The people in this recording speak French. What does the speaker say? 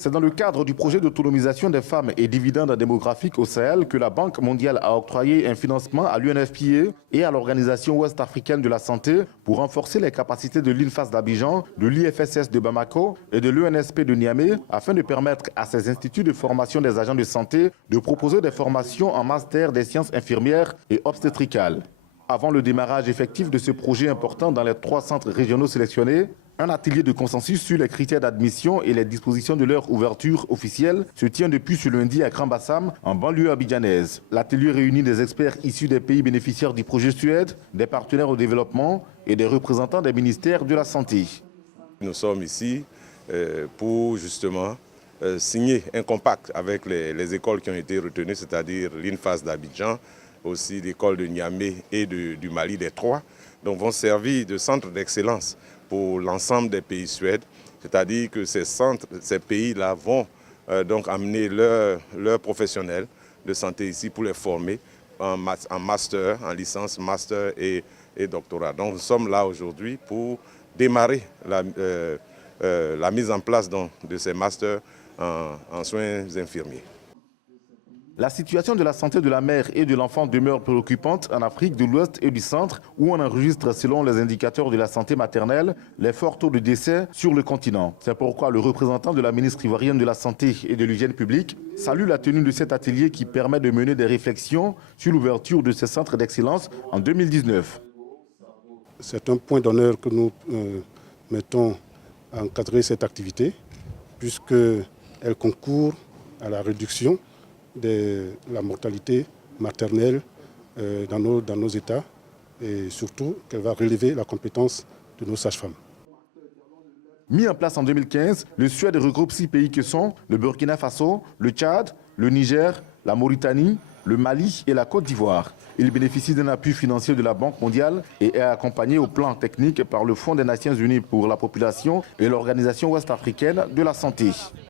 C'est dans le cadre du projet d'autonomisation des femmes et dividendes démographiques au Sahel que la Banque mondiale a octroyé un financement à l'UNFPA et à l'Organisation ouest-africaine de la santé pour renforcer les capacités de l'INFAS d'Abidjan, de l'IFSS de Bamako et de l'UNSP de Niamey afin de permettre à ces instituts de formation des agents de santé de proposer des formations en master des sciences infirmières et obstétricales. Avant le démarrage effectif de ce projet important dans les 3 centres régionaux sélectionnés, un atelier de consensus sur les critères d'admission et les dispositions de leur ouverture officielle se tient depuis ce lundi à Grand Bassam, en banlieue abidjanaise. L'atelier réunit des experts issus des pays bénéficiaires du projet Suède, des partenaires au développement et des représentants des ministères de la Santé. Nous sommes ici pour justement signer un compact avec les écoles qui ont été retenues, c'est-à-dire l'INFAS d'Abidjan, aussi l'école de Niamey et du Mali, des 3, donc vont servir de centre d'excellence pour l'ensemble des pays suèdes, c'est-à-dire que ces pays-là vont donc amener leurs professionnels de santé ici pour les former en master, en licence, master et doctorat. Donc nous sommes là aujourd'hui pour démarrer la mise en place donc, de ces masters en soins infirmiers. La situation de la santé de la mère et de l'enfant demeure préoccupante en Afrique de l'Ouest et du Centre, où on enregistre, selon les indicateurs de la santé maternelle, les forts taux de décès sur le continent. C'est pourquoi le représentant de la ministre ivoirienne de la Santé et de l'Hygiène publique salue la tenue de cet atelier qui permet de mener des réflexions sur l'ouverture de ces centres d'excellence en 2019. C'est un point d'honneur que nous mettons à encadrer cette activité, puisqu'elle concourt à la réduction de la mortalité maternelle dans nos États et surtout qu'elle va relever la compétence de nos sages-femmes. Mis en place en 2015, le Suède regroupe 6 pays que sont le Burkina Faso, le Tchad, le Niger, la Mauritanie, le Mali et la Côte d'Ivoire. Il bénéficie d'un appui financier de la Banque mondiale et est accompagné au plan technique par le Fonds des Nations Unies pour la population et l'Organisation ouest-africaine de la santé.